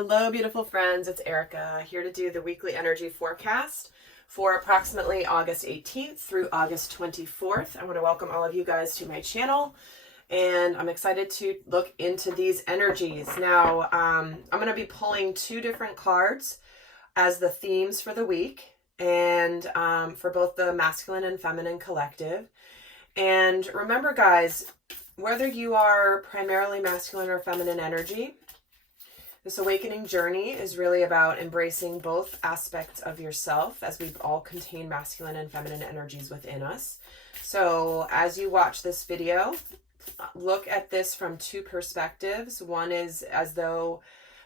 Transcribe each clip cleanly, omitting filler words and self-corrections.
Hello, beautiful friends. It's Erika here to do the weekly energy forecast for approximately August 18th through August 24th. I want to welcome all of you guys to my channel, and I'm excited to look into these energies. Now, I'm going to be pulling two different cards as the themes for the week, and for both the masculine and feminine collective. And remember, guys, whether you are primarily masculine or feminine energy, this awakening journey is really about embracing both aspects of yourself, as we all contain masculine and feminine energies within us. So as you watch this video, look at this from two perspectives. One is as though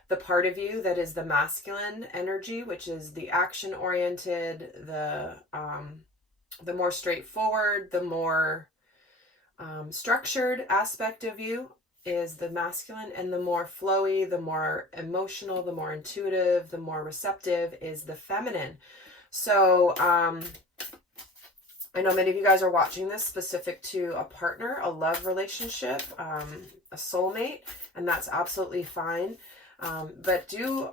the part of you that is the masculine energy, which is the action-oriented, the more straightforward, the more structured aspect of you is the masculine, and the more flowy, the more emotional, the more intuitive, the more receptive is the feminine. So I know many of you guys are watching this specific to a partner, a love relationship, a soulmate, and that's absolutely fine. But do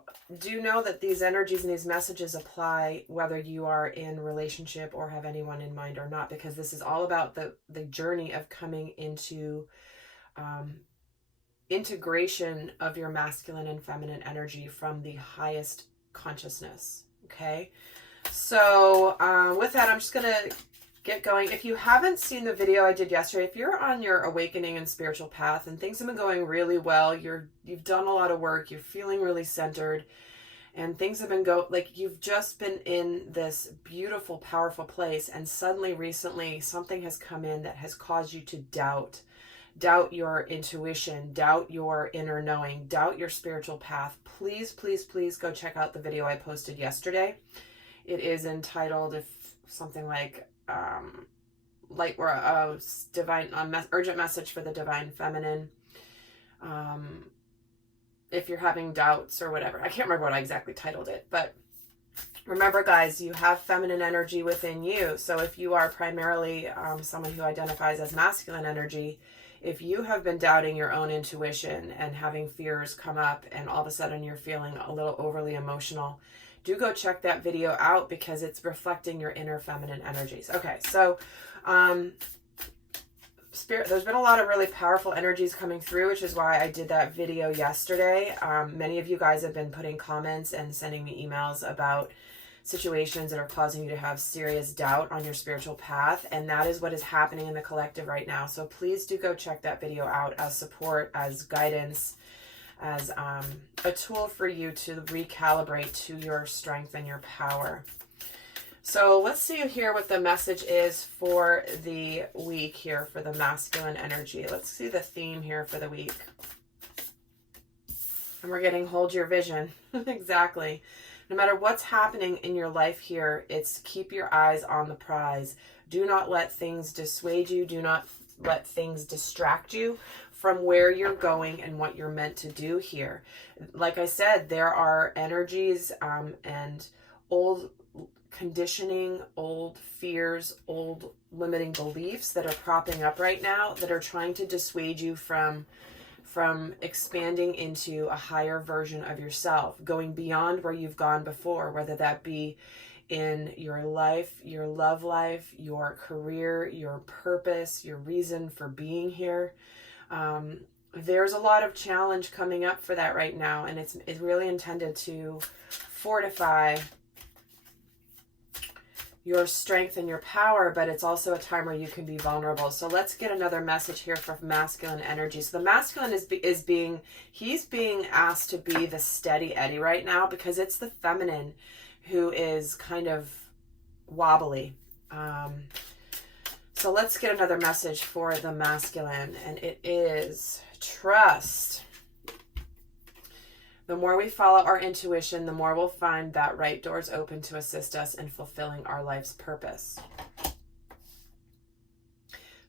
know that these energies and these messages apply whether you are in a relationship or have anyone in mind or not, because this is all about the journey of coming into integration of your masculine and feminine energy from the highest consciousness. Okay, so with that, I'm just gonna get going. If you haven't seen the video I did yesterday, if you're on your awakening and spiritual path and things have been going really well, you've done a lot of work, you're feeling really centered, and things have been you've just been in this beautiful, powerful place, and suddenly recently something has come in that has caused you to doubt your intuition, doubt your inner knowing, doubt your spiritual path, please, please, please go check out the video I posted yesterday. It is entitled urgent message for the divine feminine. If you're having doubts or whatever, I can't remember what I exactly titled it, but remember, guys, you have feminine energy within you. So if you are primarily someone who identifies as masculine energy, if you have been doubting your own intuition and having fears come up and all of a sudden you're feeling a little overly emotional, do go check that video out, because it's reflecting your inner feminine energies. Okay, so there's been a lot of really powerful energies coming through, which is why I did that video yesterday. Many of you guys have been putting comments and sending me emails about situations that are causing you to have serious doubt on your spiritual path, and that is what is happening in the collective right now. So please do go check that video out as support, as guidance, as a tool for you to recalibrate to your strength and your power. So let's see here what the message is for the week here for the masculine energy. Let's see the theme here for the week. And we're getting hold your vision. Exactly. No matter what's happening in your life here, it's keep your eyes on the prize. Do not let things dissuade you. Do not let things distract you from where you're going and what you're meant to do here. Like I said, there are energies and old conditioning, old fears, old limiting beliefs that are propping up right now that are trying to dissuade you from expanding into a higher version of yourself, going beyond where you've gone before, whether that be in your life, your love life, your career, your purpose, your reason for being here. There's a lot of challenge coming up for that right now, and it's really intended to fortify your strength and your power, but it's also a time where you can be vulnerable. So let's get another message here for masculine energy. So the masculine he's being asked to be the steady Eddie right now, because it's the feminine who is kind of wobbly. So let's get another message for the masculine, and it is trust. The more we follow our intuition, the more we'll find that right doors open to assist us in fulfilling our life's purpose.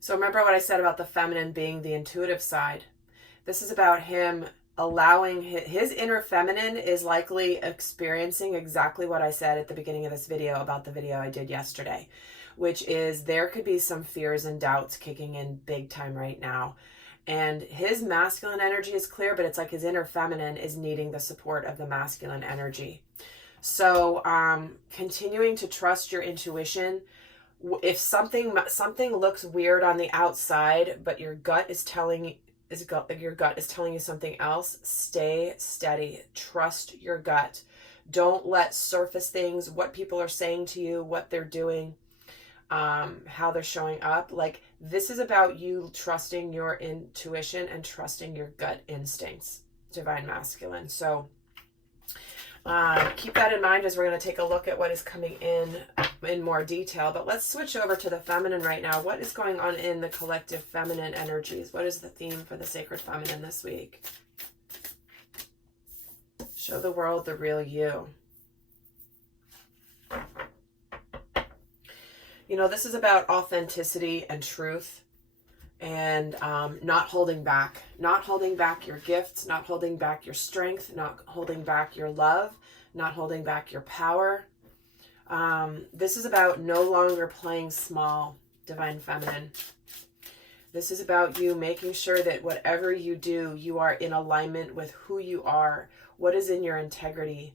So remember what I said about the feminine being the intuitive side. This is about him allowing his inner feminine is likely experiencing exactly what I said at the beginning of this video about the video I did yesterday, which is there could be some fears and doubts kicking in big time right now. And his masculine energy is clear, but it's like his inner feminine is needing the support of the masculine energy. So continuing to trust your intuition. If something looks weird on the outside, but your gut is telling you something else, stay steady. Trust your gut. Don't let surface things, what people are saying to you, what they're doing, how they're showing up. Like, this is about you trusting your intuition and trusting your gut instincts, divine masculine. So keep that in mind as we're going to take a look at what is coming in more detail. But let's switch over to the feminine right now. What is going on in the collective feminine energies? What is the theme for the sacred feminine this week? Show the world the real you. You know, this is about authenticity and truth, and not holding back your gifts, not holding back your strength, not holding back your love, not holding back your power. This is about no longer playing small, divine feminine. This is about you making sure that whatever you do, you are in alignment with who you are, what is in your integrity.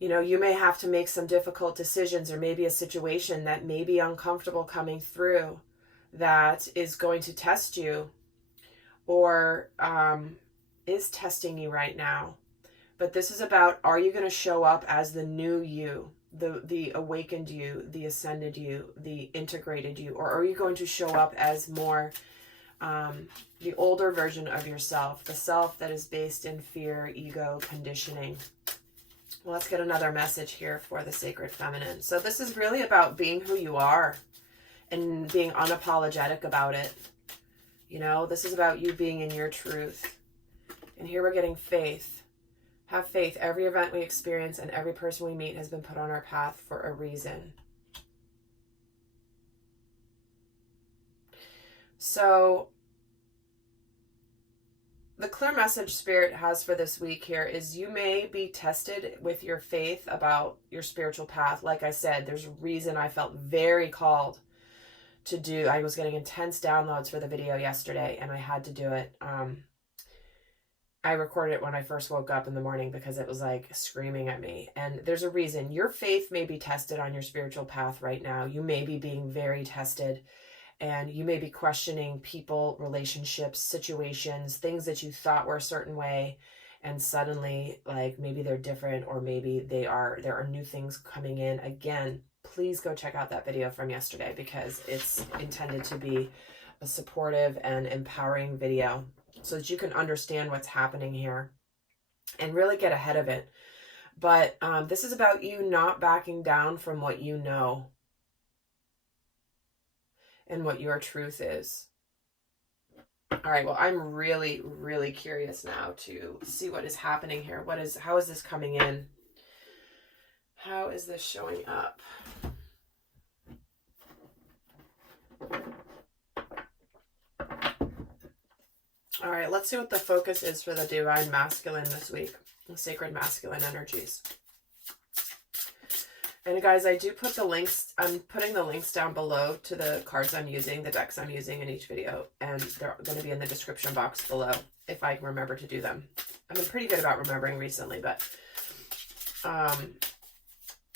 You know, you may have to make some difficult decisions, or maybe a situation that may be uncomfortable coming through that is going to test you, or is testing you right now. But this is about, are you going to show up as the new you, the awakened you, the ascended you, the integrated you, or are you going to show up as more the older version of yourself, the self that is based in fear, ego, conditioning? Well, let's get another message here for the sacred feminine. So this is really about being who you are and being unapologetic about it. You know, this is about you being in your truth. And here we're getting faith. Have faith. Every event we experience and every person we meet has been put on our path for a reason. So the clear message Spirit has for this week here is you may be tested with your faith about your spiritual path. Like I said, there's a reason I felt very called to do. I was getting intense downloads for the video yesterday, and I had to do it. I recorded it when I first woke up in the morning because it was like screaming at me. And there's a reason. Your faith may be tested on your spiritual path right now. You may be being very tested. And you may be questioning people, relationships, situations, things that you thought were a certain way, and suddenly, like, maybe they're different, or maybe there are new things coming in. Again, please go check out that video from yesterday, because it's intended to be a supportive and empowering video so that you can understand what's happening here and really get ahead of it. But this is about you not backing down from what you know and what your truth is. All right, well, I'm really, really curious now to see what is happening here. How is this coming in? How is this showing up? All right, let's see what the focus is for the divine masculine this week, the sacred masculine energies. And guys, I do put the links, I'm putting the links down below to the cards I'm using, the decks I'm using in each video, and they're going to be in the description box below if I remember to do them. I've been pretty good about remembering recently, but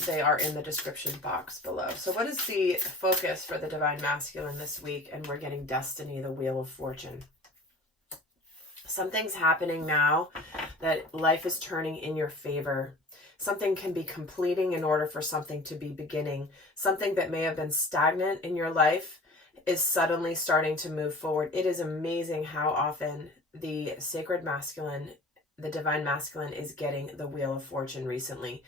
they are in the description box below. So what is the focus for the divine masculine this week? And we're getting destiny, the wheel of fortune. Something's happening now that life is turning in your favor. Something can be completing in order for something to be beginning. Something that may have been stagnant in your life is suddenly starting to move forward. It is amazing how often the sacred masculine, the divine masculine, is getting the wheel of fortune recently.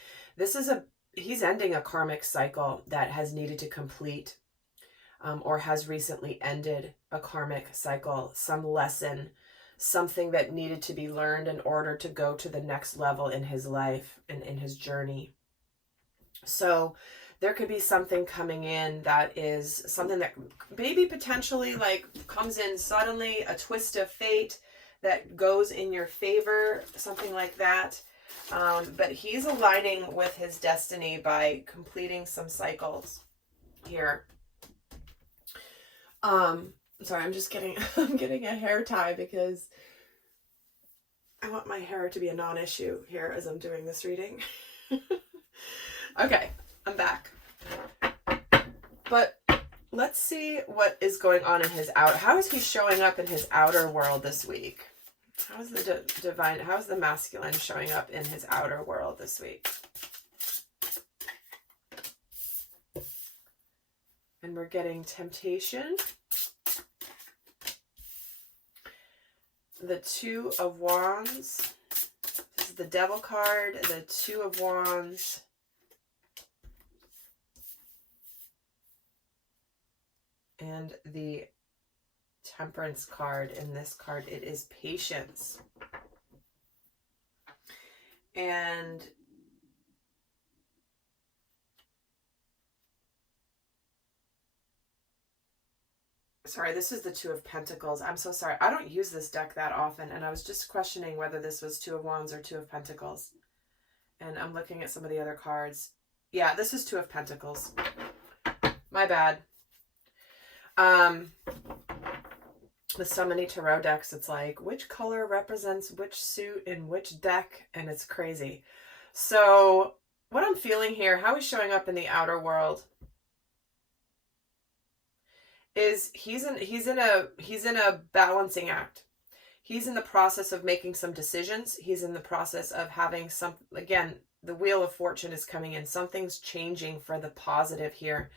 He's ending a karmic cycle that has needed to complete, or has recently ended a karmic cycle, some lesson, something that needed to be learned in order to go to the next level in his life and in his journey. So there could be something coming in that is something that maybe potentially like comes in suddenly, a twist of fate that goes in your favor, something like that. But he's aligning with his destiny by completing some cycles here. Sorry, I'm getting a hair tie because I want my hair to be a non-issue here as I'm doing this reading. Okay, I'm back. But let's see what is going on in his outer. How is he showing up in his outer world this week? How is the divine, how is the masculine showing up in his outer world this week? And we're getting temptation. The Two of Wands. This is the Devil card, the Two of Wands. And the Temperance card. In this card, it is patience. And sorry, this is the Two of Pentacles. I'm so sorry. I don't use this deck that often, and I was just questioning whether this was Two of Wands or Two of Pentacles. And I'm looking at some of the other cards. Yeah, this is Two of Pentacles. My bad. With so many tarot decks, it's like, which color represents which suit in which deck? And it's crazy. So what I'm feeling here, how he's showing up in the outer world, is he's in a balancing act. He's in the process of making some decisions. He's in the process of having some, again, the Wheel of Fortune is coming in. Something's changing for the positive here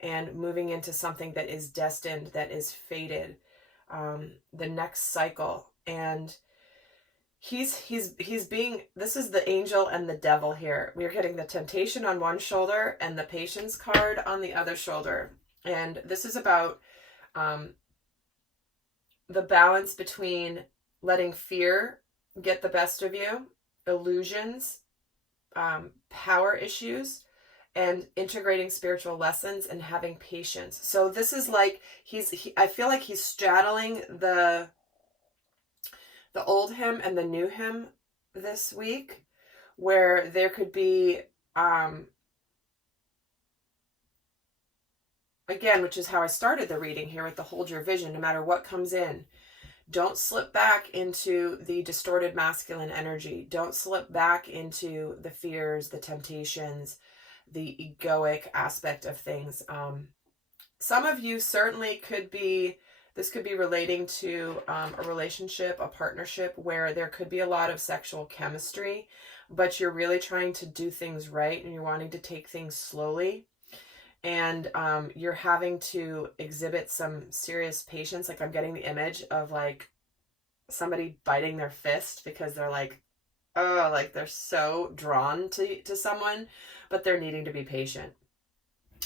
and moving into something that is destined, that is fated, the next cycle. And he's being, this is the angel and the devil here. We're getting the temptation on one shoulder and the patience card on the other shoulder. And this is about the balance between letting fear get the best of you, illusions, power issues, and integrating spiritual lessons and having patience. So this is like, I feel like he's straddling the old him and the new him this week, where there could be, again, which is how I started the reading here with the hold your vision, no matter what comes in. Don't slip back into the distorted masculine energy. Don't slip back into the fears, the temptations, the egoic aspect of things. Some of you certainly could be, this could be relating to a relationship, a partnership where there could be a lot of sexual chemistry, but you're really trying to do things right and you're wanting to take things slowly. And you're having to exhibit some serious patience. Like I'm getting the image of like somebody biting their fist because they're like, oh, like they're so drawn to someone, but they're needing to be patient.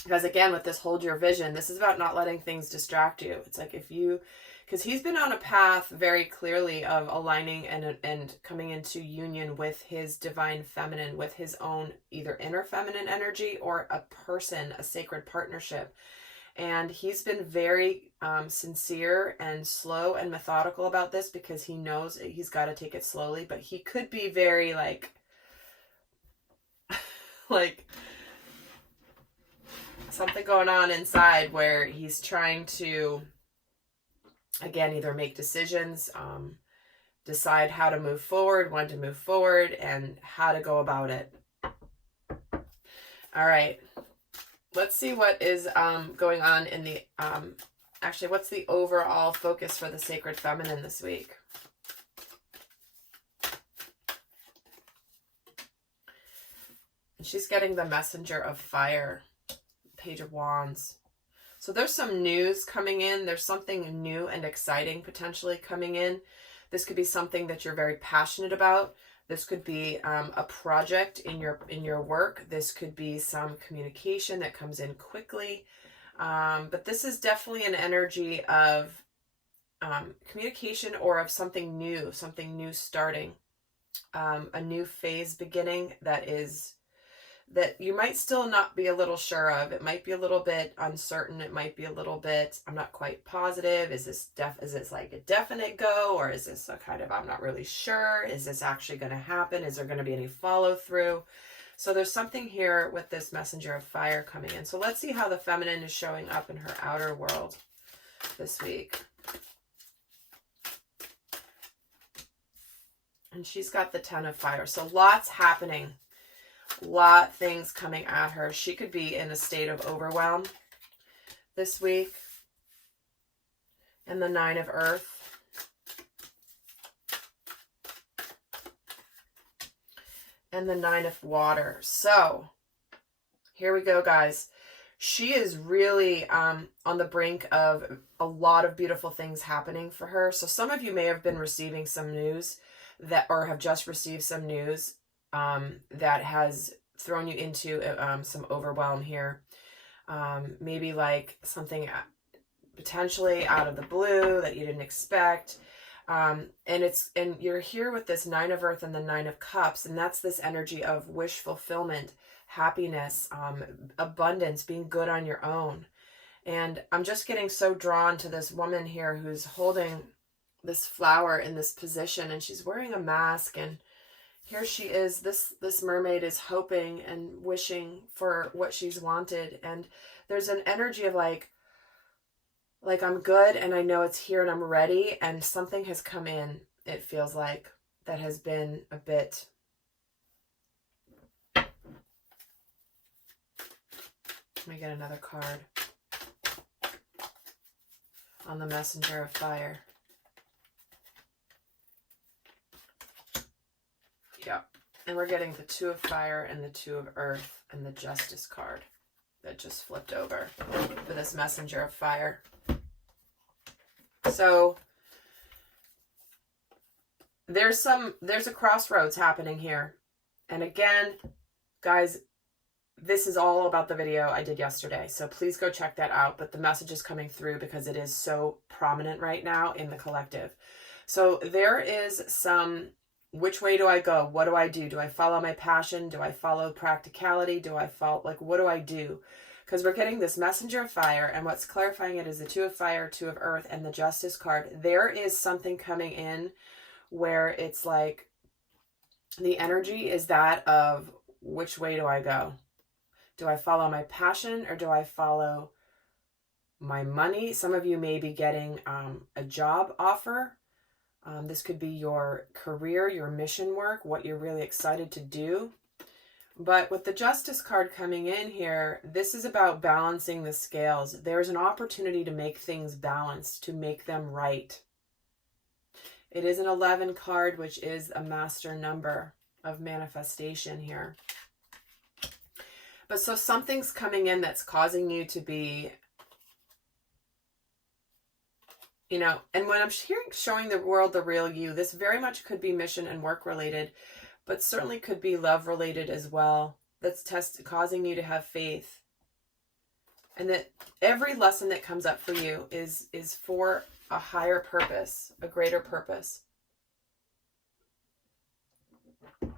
Because again, with this hold your vision, this is about not letting things distract you. It's like if you, because he's been on a path very clearly of aligning and coming into union with his divine feminine, with his own either inner feminine energy or a person, a sacred partnership. And he's been very sincere and slow and methodical about this because he knows he's got to take it slowly, but he could be very like something going on inside where he's trying to, again, either make decisions, decide how to move forward, when to move forward, and how to go about it. All right. Let's see what is going on in the, actually, what's the overall focus for the sacred feminine this week? She's getting the Messenger of Fire, Page of Wands. So there's some news coming in. There's something new and exciting potentially coming in. This could be something that you're very passionate about. This could be a project in your work. This could be some communication that comes in quickly. But this is definitely an energy of communication or of something new starting, a new phase beginning that you might still not be a little sure of. It might be a little bit uncertain. It might be a little bit, I'm not quite positive. Is this like a definite go, or is this a kind of, I'm not really sure. Is this actually going to happen? Is there going to be any follow through? So there's something here with this Messenger of Fire coming in. So let's see how the feminine is showing up in her outer world. this week. And she's got the 10 of fire. So lots happening. Lot things coming at her. She could be in a state of overwhelm this week. And the 9 of earth. And the 9 of water. So here we go, guys. She is really on the brink of a lot of beautiful things happening for her. So some of you may have been receiving some news that, or have just received some news that has thrown you into some overwhelm here. Maybe like something potentially out of the blue that you didn't expect. And you're here with this 9 of earth and the 9 of cups, and that's this energy of wish fulfillment, happiness, abundance, being good on your own. And I'm just getting so drawn to this woman here who's holding this flower in this position, and she's wearing a mask, and here she is. This mermaid is hoping and wishing for what she's wanted, and there's an energy of like I'm good and I know it's here and I'm ready, and something has come in, it feels like, that has been a bit let me get another card on the messenger of fire. Yeah. And we're getting the 2 of fire and the 2 of earth and the justice card that just flipped over for this messenger of fire. So there's a crossroads happening here. And again, guys, this is all about the video I did yesterday. So please go check that out. But the message is coming through because it is so prominent right now in the collective. So there is some, which way do I go? What do I do? Do I follow my passion? Do I follow practicality? Do I follow, like, what do I do? Because we're getting this messenger of fire, and what's clarifying it is the 2 of fire, 2 of earth, and the justice card. There is something coming in where it's like the energy is that of which way do I go? Do I follow my passion or do I follow my money? Some of you may be getting a job offer. This could be your career, your mission work, what you're really excited to do. But with the justice card coming in here, this is about balancing the scales. There's an opportunity to make things balanced, to make them right. It is an 11 card, which is a master number of manifestation here. But so something's coming in that's causing you to be, you know, and when I'm showing the world the real you, this very much could be mission and work related, but certainly could be love related as well. That's causing you to have faith. And that every lesson that comes up for you is for a higher purpose, a greater purpose.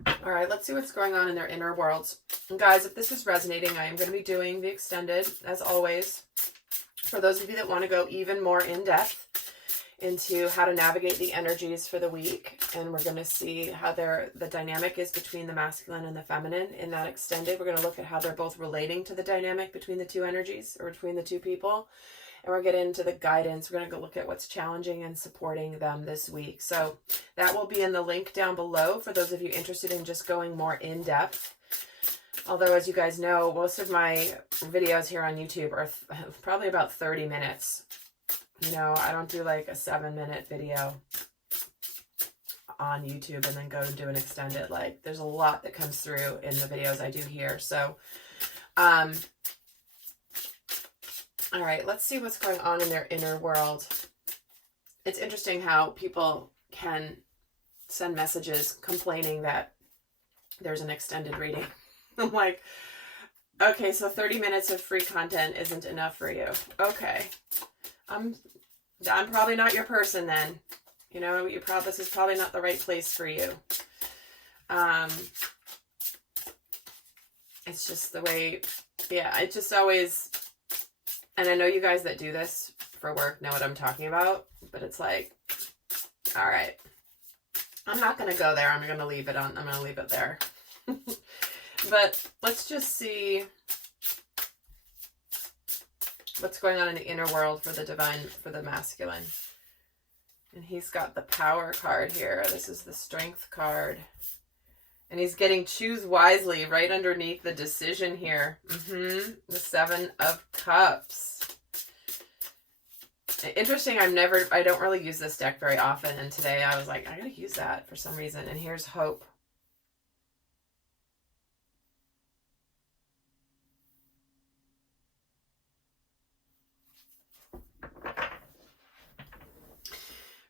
All right, let's see what's going on in their inner worlds. And guys, if this is resonating, I am going to be doing the extended, as always. For those of you that want to go even more in depth into how to navigate the energies for the week, and we're going to see how the dynamic is between the masculine and the feminine in that extended. We're going to look at how they're both relating to the dynamic between the two energies, or between the two people. And we're going to get into the guidance. We're going to go look at what's challenging and supporting them this week. So that will be in the link down below for those of you interested in just going more in depth. Although, as you guys know, most of my videos here on YouTube are probably about 30 minutes. You know, I don't do like a 7-minute video on YouTube and then go and do an extended. Like, there's a lot that comes through in the videos I do here. So, all right, let's see what's going on in their inner world. It's interesting how people can send messages complaining that there's an extended reading. I'm like, okay, so 30 minutes of free content isn't enough for you. Okay. I'm probably not your person then. You know, this is probably not the right place for you. It's just the way, yeah, it just always, and I know you guys that do this for work know what I'm talking about, but it's like, all right, I'm not going to go there. I'm going to leave it on. I'm going to leave it there. But let's just see What's going on in the inner world for the divine, for the masculine? And he's got the power card here. This is the strength card. And he's getting choose wisely right underneath the decision here. The 7 of Cups. Interesting, I don't really use this deck very often. And today I was like, I gotta use that for some reason. And here's hope.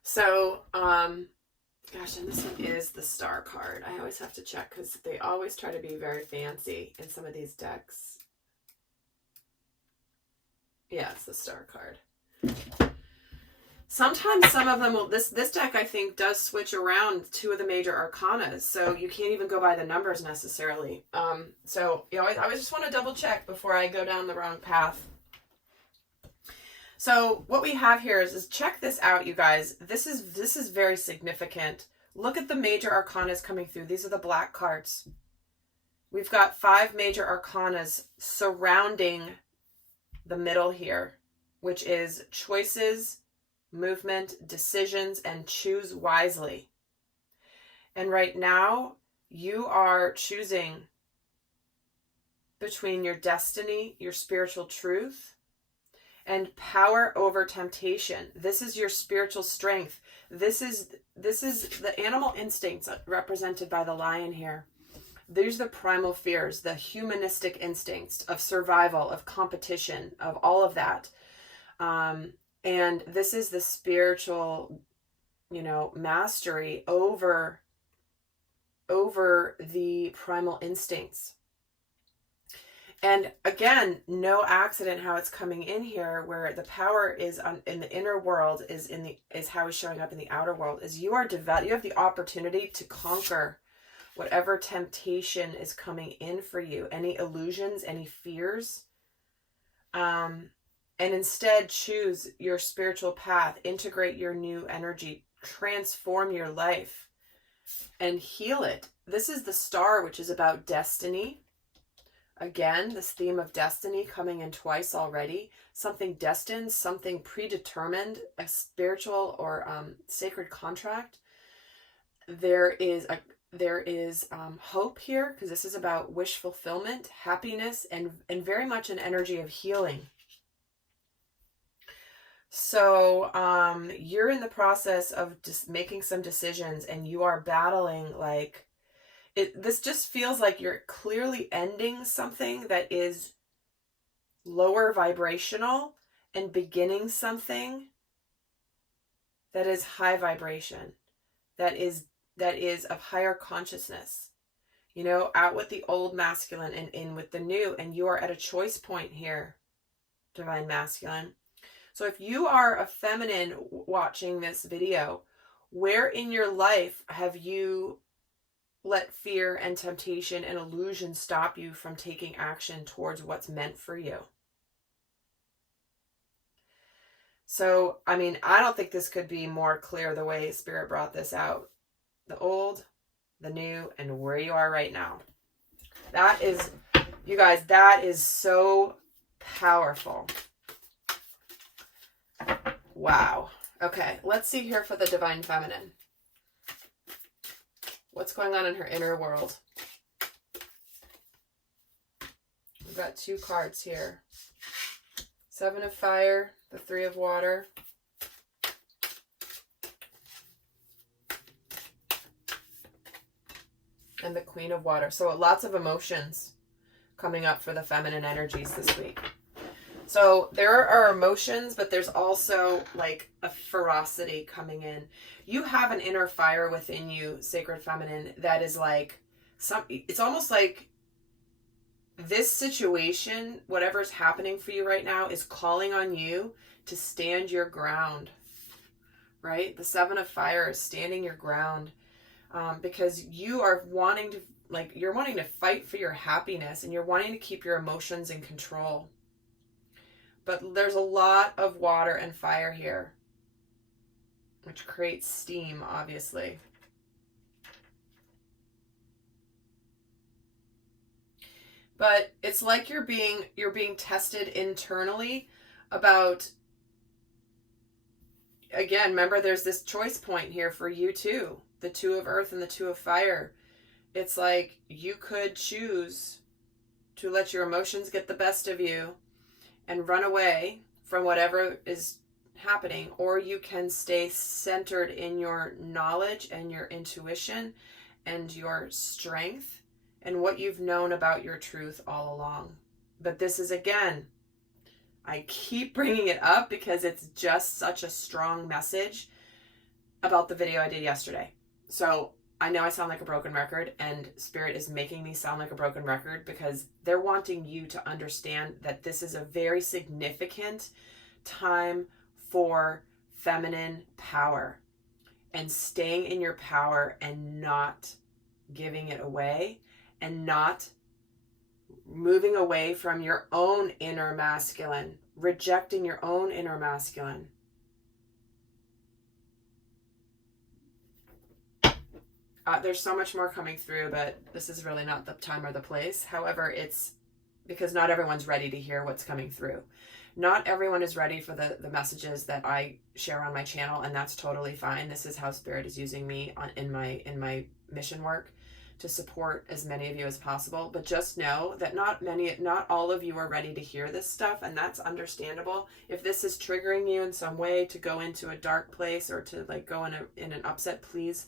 So, gosh, and this one is the star card. I always have to check because they always try to be very fancy in some of these decks. Yeah, it's the star card. Sometimes some of them will, this deck I think does switch around 2 of the major arcanas, so you can't even go by the numbers necessarily. So you know, I always just want to double check before I go down the wrong path. So what we have here is check this out, you guys. This is very significant. Look at the major arcanas coming through. These are the black cards. We've got 5 major arcanas surrounding the middle here, which is choices, movement, decisions, and choose wisely. And right now, you are choosing between your destiny, your spiritual truth, and power over temptation. This is your spiritual strength. This is the animal instincts represented by the lion here. These are the primal fears, the humanistic instincts of survival, of competition, of all of that. And this is the spiritual, you know, mastery over the primal instincts. And again, no accident how it's coming in here, where the power is in the inner world is how it's showing up in the outer world. Is you have the opportunity to conquer whatever temptation is coming in for you, any illusions, any fears, and instead choose your spiritual path, integrate your new energy, transform your life, and heal it. This is the star, which is about destiny. Again, this theme of destiny coming in twice already. Something destined, something predetermined, a spiritual or sacred contract. There is hope here, because this is about wish fulfillment, happiness, and very much an energy of healing. So you're in the process of just making some decisions, and you are battling like, this just feels like you're clearly ending something that is lower vibrational and beginning something that is high vibration, that is of higher consciousness. You know, out with the old masculine and in with the new, and you are at a choice point here, divine masculine. So if you are a feminine watching this video, where in your life have you let fear and temptation and illusion stop you from taking action towards what's meant for you? So, I mean, I don't think this could be more clear the way Spirit brought this out. The old, the new, and where you are right now. That is, you guys, that is so powerful. Wow. Okay, let's see here for the divine feminine. What's going on in her inner world? We've got 2 cards here. 7 of fire, the 3 of water. And the Queen of Water. So lots of emotions coming up for the feminine energies this week. So there are emotions, but there's also like a ferocity coming in. You have an inner fire within you, sacred feminine, that is like it's almost like this situation, whatever's happening for you right now, is calling on you to stand your ground, right? The 7 of fire is standing your ground, because you are wanting to, you're wanting to fight for your happiness, and you're wanting to keep your emotions in control. But there's a lot of water and fire here, which creates steam, obviously. But it's like you're being tested internally about, again, remember there's this choice point here for you too. The 2 of earth and the 2 of fire. It's like you could choose to let your emotions get the best of you and run away from whatever is happening, or you can stay centered in your knowledge and your intuition and your strength and what you've known about your truth all along. But this is, again, I keep bringing it up because it's just such a strong message about the video I did yesterday. So I know I sound like a broken record, and Spirit is making me sound like a broken record because they're wanting you to understand that this is a very significant time for feminine power and staying in your power and not giving it away and not moving away from your own inner masculine, rejecting your own inner masculine. There's so much more coming through, but this is really not the time or the place. However, it's because not everyone's ready to hear what's coming through. Not everyone is ready for the messages that I share on my channel, and that's totally fine. This is how Spirit is using me in my mission work to support as many of you as possible. But just know that not all of you are ready to hear this stuff, and that's understandable. If this is triggering you in some way to go into a dark place or to like go in an upset, please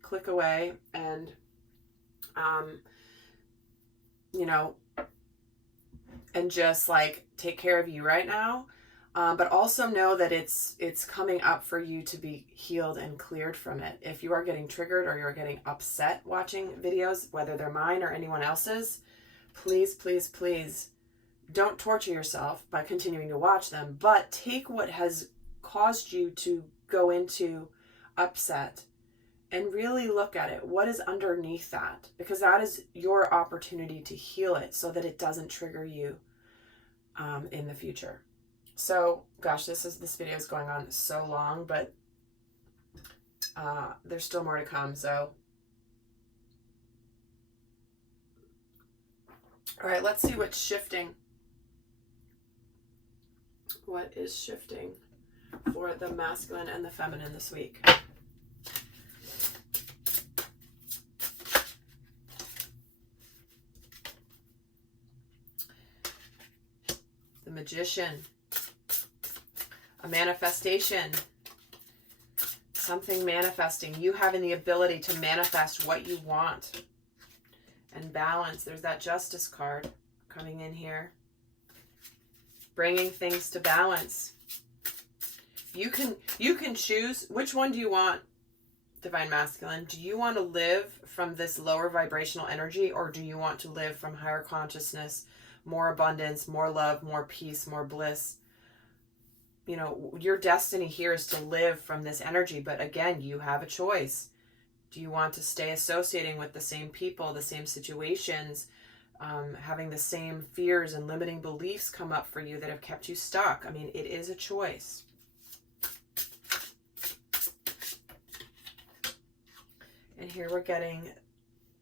click away and and just like take care of you right now. But also know that it's coming up for you to be healed and cleared from it. If you are getting triggered or you're getting upset watching videos, whether they're mine or anyone else's, please, please, please don't torture yourself by continuing to watch them, but take what has caused you to go into upset and really look at it. What is underneath that? Because that is your opportunity to heal it so that it doesn't trigger you in the future. So, gosh, this video is going on so long, but there's still more to come. So, all right, let's see what's shifting. What is shifting for the masculine and the feminine this week? The Magician. A manifestation. Something manifesting. You having the ability to manifest what you want. And balance. There's that Justice card coming in here. Bringing things to balance. You can choose. Which one do you want, Divine Masculine? Do you want to live from this lower vibrational energy, or do you want to live from higher consciousness, more abundance, more love, more peace, more bliss? You know, your destiny here is to live from this energy, but again, you have a choice. Do you want to stay associating with the same people, the same situations, having the same fears and limiting beliefs come up for you that have kept you stuck? I mean, it is a choice. And here we're getting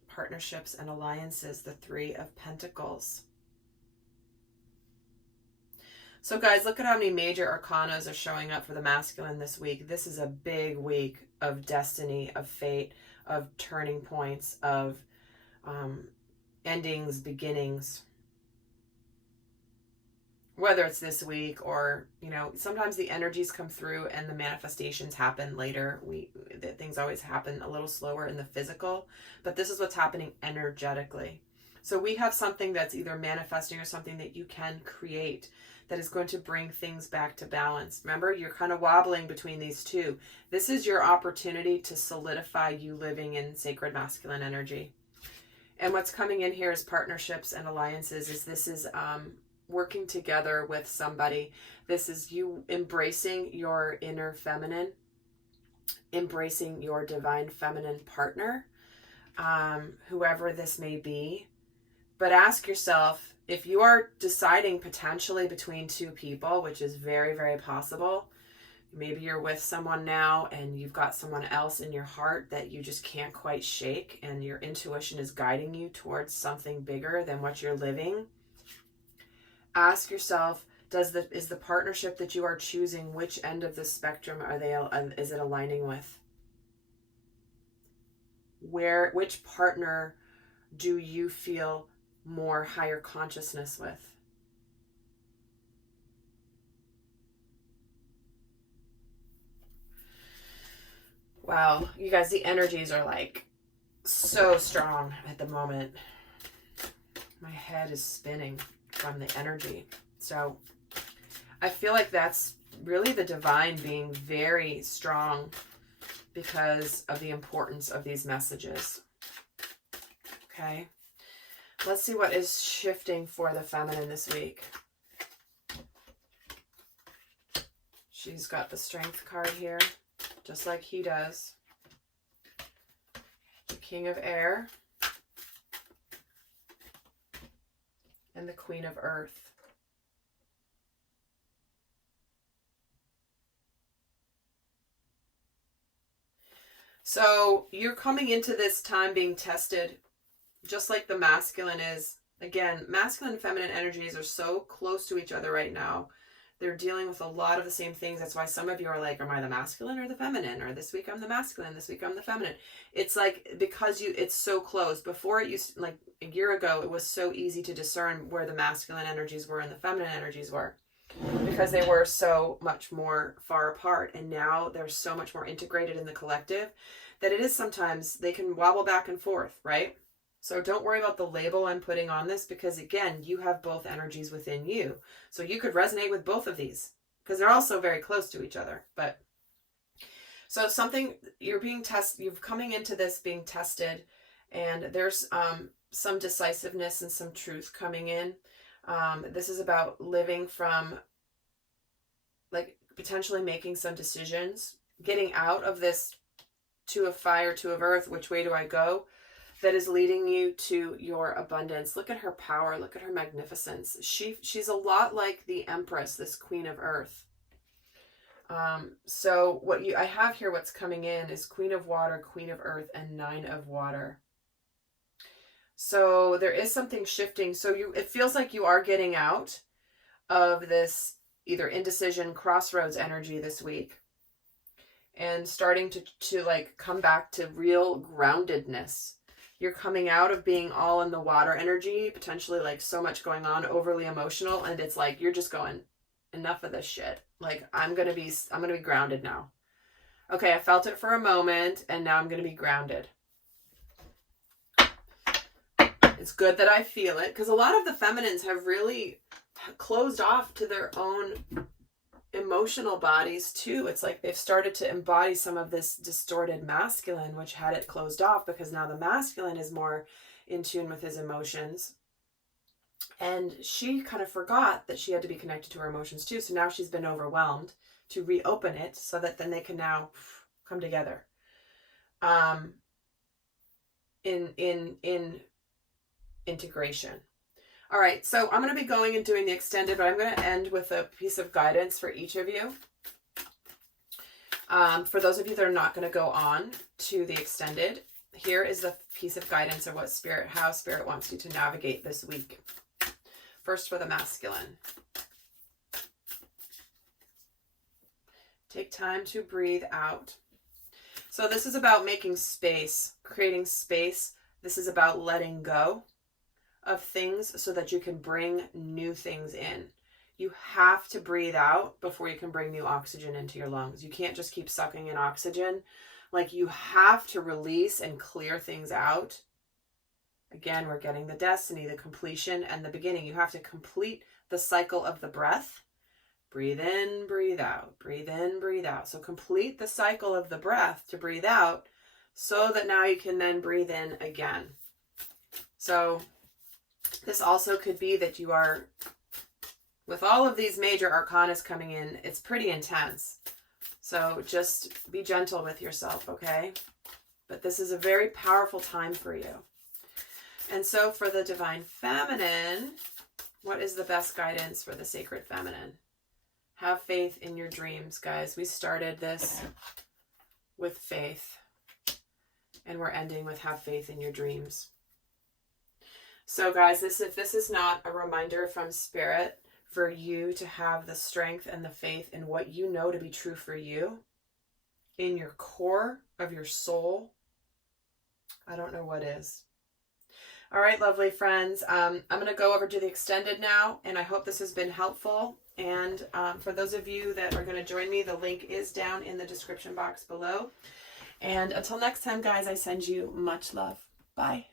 partnerships and alliances, the 3 of Pentacles. So guys, look at how many major arcanas are showing up for the masculine this week. This is a big week of destiny, of fate, of turning points, of endings, beginnings. Whether it's this week or, you know, sometimes the energies come through and the manifestations happen later. Things always happen a little slower in the physical, but this is what's happening energetically. So we have something that's either manifesting or something that you can create that is going to bring things back to balance. Remember, you're kind of wobbling between these two. This is your opportunity to solidify you living in sacred masculine energy. And what's coming in here is partnerships and alliances. This is working together with somebody. This is you embracing your inner feminine, embracing your divine feminine partner, whoever this may be. But ask yourself, if you are deciding potentially between 2 people, which is very, very possible, maybe you're with someone now and you've got someone else in your heart that you just can't quite shake, and your intuition is guiding you towards something bigger than what you're living. Ask yourself, Is the partnership that you are choosing, which end of the spectrum is it aligning with? Which partner do you feel more higher consciousness with? Wow, you guys, the energies are like so strong at the moment. My head is spinning from the energy. So I feel like that's really the divine being very strong because of the importance of these messages. Okay. Let's see what is shifting for the feminine this week. She's got the Strength card here, just like he does. The King of Air. And the Queen of Earth. So you're coming into this time being tested, just like the masculine is. Again, masculine and feminine energies are so close to each other right now. They're dealing with a lot of the same things. That's why some of you are like, am I the masculine or the feminine? Or this week I'm the masculine, this week I'm the feminine. It's like, because it's so close. Before, it used, like a year ago, it was so easy to discern where the masculine energies were and the feminine energies were, because they were so much more far apart. And now they're so much more integrated in the collective that it is sometimes they can wobble back and forth, right? So don't worry about the label I'm putting on this, because again, you have both energies within you. So you could resonate with both of these because they're also very close to each other. But so something, you're being tested, you're coming into this being tested, and there's some decisiveness and some truth coming in. This is about living from, like, potentially making some decisions, getting out of this 2 of fire, 2 of earth, which way do I go, that is leading you to your abundance. Look at her power. Look at her magnificence. She's a lot like the Empress, this Queen of Earth. So I have here, what's coming in is Queen of Water, Queen of Earth, and 9 of Water. So there is something shifting. So it feels like you are getting out of this either indecision, crossroads energy this week, and starting to like come back to real groundedness. You're coming out of being all in the water energy, potentially like so much going on, overly emotional, and it's like you're just going, enough of this shit. Like I'm gonna be grounded now. Okay, I felt it for a moment, and now I'm gonna be grounded. It's good that I feel it, because a lot of the feminines have really closed off to their own emotional bodies too. It's like they've started to embody some of this distorted masculine, which had it closed off, because now the masculine is more in tune with his emotions. And she kind of forgot that she had to be connected to her emotions too. So now she's been overwhelmed to reopen it so that then they can now come together. In integration. All right, so I'm going to be going and doing the extended, but I'm going to end with a piece of guidance for each of you. For those of you that are not going to go on to the extended, here is the piece of guidance of how Spirit wants you to navigate this week. First, for the masculine. Take time to breathe out. So this is about making space, creating space. This is about letting go of things so that you can bring new things in. You have to breathe out before you can bring new oxygen into your lungs. You can't just keep sucking in oxygen. Like, you have to release and clear things out. Again, we're getting the destiny, the completion, and the beginning. You have to complete the cycle of the breath. Breathe in, breathe out. Breathe in, breathe out. So complete the cycle of the breath to breathe out, so that now you can then breathe in again. So this also could be that you are, with all of these major arcanas coming in, it's pretty intense. So just be gentle with yourself, okay? But this is a very powerful time for you. And so for the divine feminine, what is the best guidance for the sacred feminine? Have faith in your dreams, guys. We started this with faith, and we're ending with have faith in your dreams. So guys, if this is not a reminder from Spirit, for you to have the strength and the faith in what you know to be true for you, in your core of your soul, I don't know what is. All right, lovely friends. I'm going to go over to the extended now, and I hope this has been helpful. And for those of you that are going to join me, the link is down in the description box below. And until next time, guys, I send you much love. Bye.